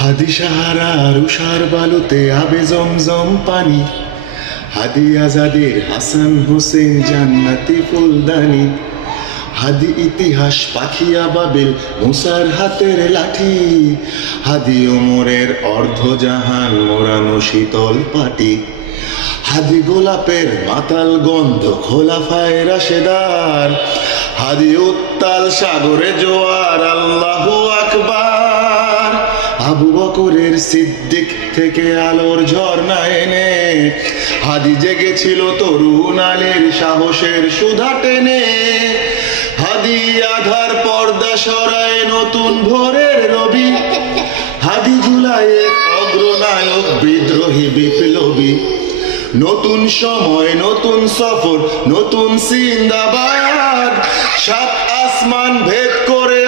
হাদি সাহারা রুষার বালুতে আবে জমজম পানি, হাদি আজাদের হাসান হোসেন জান্নাতি ফুলদানি, হাদি ইতিহাস পাখিয়া বাবিল মুসার হাতের লাঠি, হাদি ওমরের অর্ধজাহান মোরানো শীতল পাটি, হাদি গোলাপের মাতাল গন্ধ খোলাফায়ে রাশেদার, হাদি উত্তাল সাগরে জোয়ার আল্লাহু আকবার। আবু বকরের সিদ্দিক থেকে আলোর ঝর্ণা এনে হাদি জেগেছিল তরুণ আলীর সাহসের সুধা টেনে, হাদি আধার পর্দা সরায় নতুন ভোরের রবি, হাদি জুলাইয়ে অগ্রনায়ক বিদ্রোহী বিপ্লবী, নতুন সময় নতুন সফর নতুন সিন্দাবাদ, সাত আসমান ভেদ করে